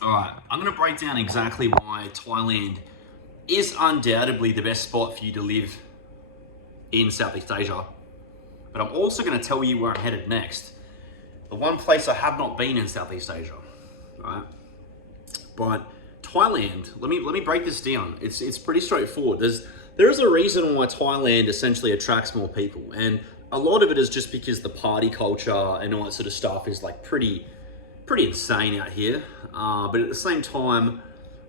All right, I'm going to break down exactly why Thailand is undoubtedly the best spot for you to live in Southeast Asia. But I'm also going to tell you where I'm headed next. The one place I have not been in Southeast Asia, right? But Thailand, let me break this down. It's pretty straightforward. There is a reason why Thailand essentially attracts more people, and a lot of it is just because the party culture and all that sort of stuff is like pretty insane out here. But at the same time,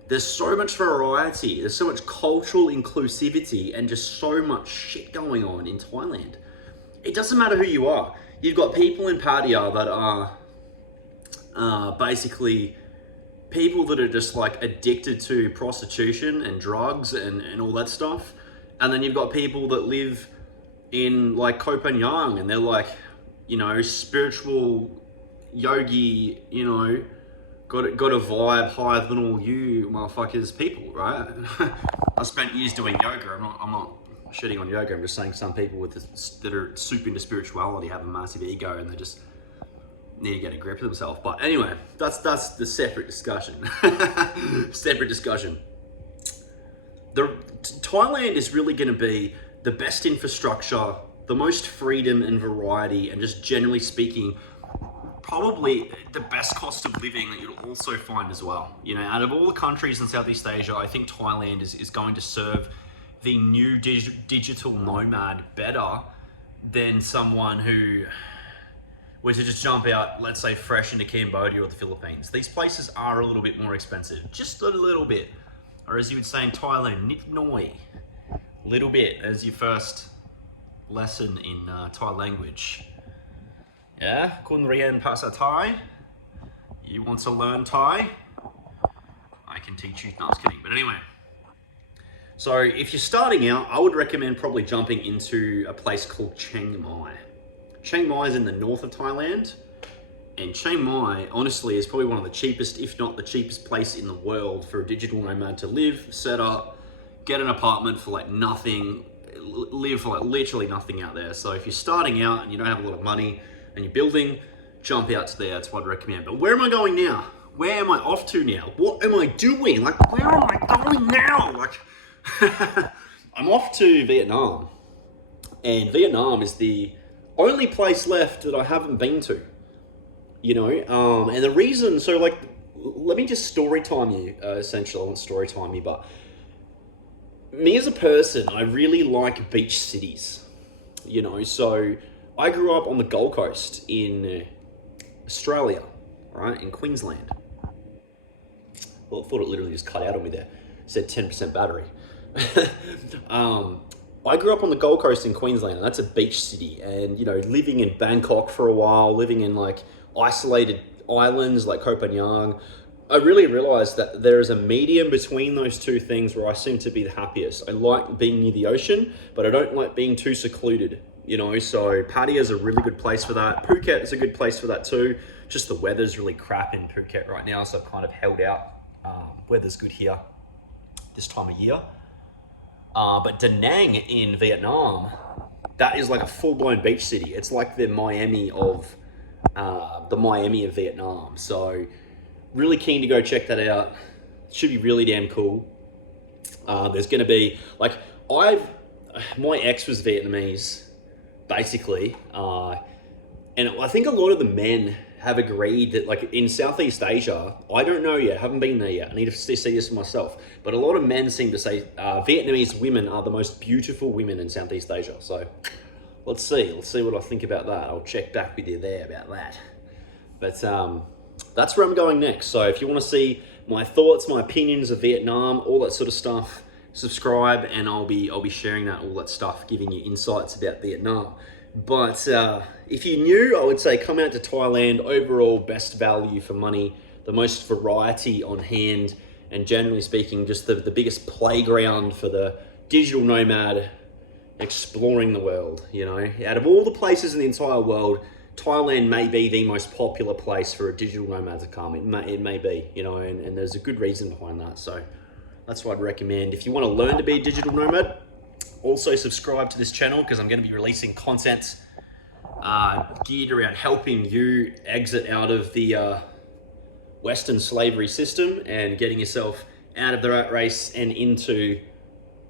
there's so much variety, there's so much cultural inclusivity, and just so much shit going on in Thailand. It doesn't matter who you are. You've got people in Pattaya that are basically people that are just like addicted to prostitution and drugs and all that stuff. And then you've got people that live in like Koh Phangan and they're like, spiritual yogi, got a vibe higher than all you motherfuckers people, right? I spent years doing yoga. I'm not shitting on yoga. I'm just saying some people that are super into spirituality have a massive ego and they just need to get a grip of themselves. But anyway, that's the separate discussion. Separate discussion. Thailand is really going to be the best infrastructure, the most freedom and variety, and just generally speaking, probably the best cost of living that you'll also find as well. Out of all the countries in Southeast Asia, I think Thailand is going to serve the new digital nomad better than someone who were to just jump out, let's say, fresh into Cambodia or the Philippines. These places are a little bit more expensive, just a little bit. Or as you would say in Thailand, nit noi. Little bit as your first lesson in Thai language. Yeah, kun rianภาษา Thai. You want to learn Thai? I can teach you. No, I was kidding. But anyway. So if you're starting out, I would recommend probably jumping into a place called Chiang Mai. Chiang Mai is in the north of Thailand. And Chiang Mai, honestly, is probably one of the cheapest, if not the cheapest place in the world for a digital nomad to live, set up, get an apartment for like nothing, live for like literally nothing out there. So if you're starting out and you don't have a lot of money and you're building, jump out to there. That's what I'd recommend. But where am I going now? Where am I off to now? What am I doing? Like, where am I going now? Like, I'm off to Vietnam. And Vietnam is the only place left that I haven't been to. And the reason, so like, let me just story time you, essentially. I won't story time you, but me as a person, I really like beach cities, so I grew up on the Gold Coast in Australia, right, in Queensland. Well, I thought it literally just cut out on me there. It said 10% battery. I grew up on the Gold Coast in Queensland, and that's a beach city, and, living in Bangkok for a while, living in like isolated islands like Koh Phangan, I really realized that there is a medium between those two things where I seem to be the happiest. I like being near the ocean, but I don't like being too secluded, so Pattaya is a really good place for that. Phuket is a good place for that too. Just the weather's really crap in Phuket right now, so I've kind of held out. Weather's good here this time of year. But Da Nang in Vietnam, that is like a full-blown beach city. It's like the Miami of Vietnam. So really keen to go check that out. Should be really damn cool. There's going to be like my ex was Vietnamese, basically, and I think a lot of the men have agreed that, like, in Southeast Asia, I don't know yet, haven't been there yet, I need to see this for myself, but a lot of men seem to say Vietnamese women are the most beautiful women in Southeast Asia. So let's see what I think about that. I'll check back with you there about that. But that's where I'm going next. So if you want to see my thoughts, my opinions of Vietnam, all that sort of stuff, subscribe, and I'll be sharing all that stuff, giving you insights about Vietnam. But if you're new, I would say come out to Thailand. Overall, best value for money, the most variety on hand, and generally speaking, just the biggest playground for the digital nomad exploring the world. Out of all the places in the entire world, Thailand may be the most popular place for a digital nomad to come. It may be, and there's a good reason behind that. So that's what I'd recommend. If you want to learn to be a digital nomad, also subscribe to this channel, because I'm going to be releasing content geared around helping you exit out of the Western slavery system and getting yourself out of the rat race and into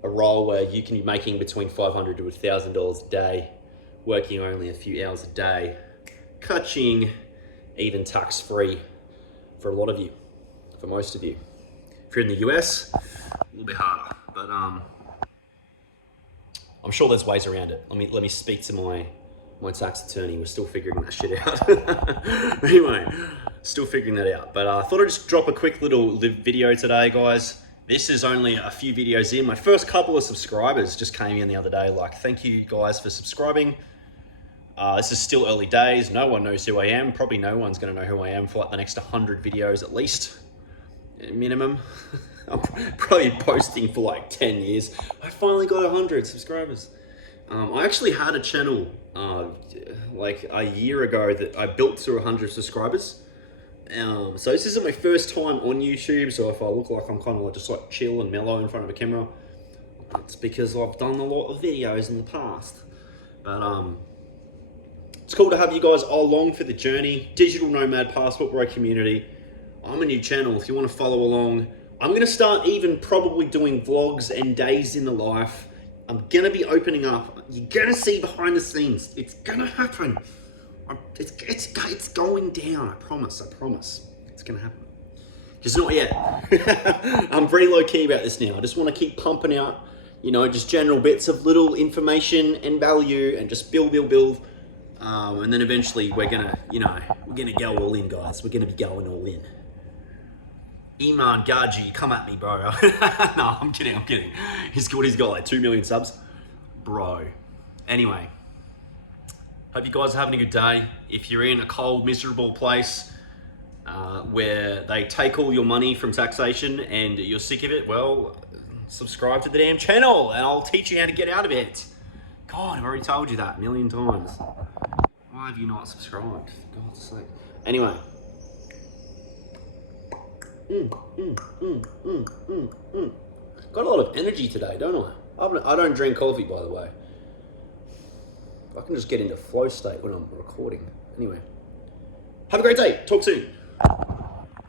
a role where you can be making between $500 to $1,000 a day, working only a few hours a day, catching even tax-free for a lot of you, for most of you. If you're in the US, a little bit harder, but I'm sure there's ways around it. Let me speak to my tax attorney. We're still figuring that shit out. Anyway, still figuring that out. But I thought I'd just drop a quick little video today, guys. This is only a few videos in. My first couple of subscribers just came in the other day. Like, thank you guys for subscribing. This is still early days. No one knows who I am. Probably no one's going to know who I am for like the next 100 videos at least, minimum. I'm probably posting for like 10 years. I finally got 100 subscribers. I actually had a channel like a year ago that I built to 100 subscribers. So this isn't my first time on YouTube, so if I look like I'm kind of just like chill and mellow in front of a camera, it's because I've done a lot of videos in the past. But it's cool to have you guys all along for the journey. Digital Nomad Passport Bro community. I'm a new channel. If you want to follow along, I'm going to start even probably doing vlogs and days in the life. I'm going to be opening up. You're going to see behind the scenes. It's going to happen. It's going down. I promise. It's going to happen. Just not yet. I'm pretty low key about this now. I just want to keep pumping out, you know, just general bits of little information and value and just build. And then eventually we're going to, you know, we're going to go all in, guys. We're going to be going all in. Iman Gaji, come at me, bro. No, I'm kidding. He's got like 2 million subs. Bro. Anyway. Hope you guys are having a good day. If you're in a cold, miserable place where they take all your money from taxation and you're sick of it, well, subscribe to the damn channel and I'll teach you how to get out of it. God, I've already told you that a million times. Why have you not subscribed? For God's sake. Anyway. Got a lot of energy today, don't I? I don't drink coffee, by the way. I can just get into flow state when I'm recording. Anyway, have a great day. Talk soon.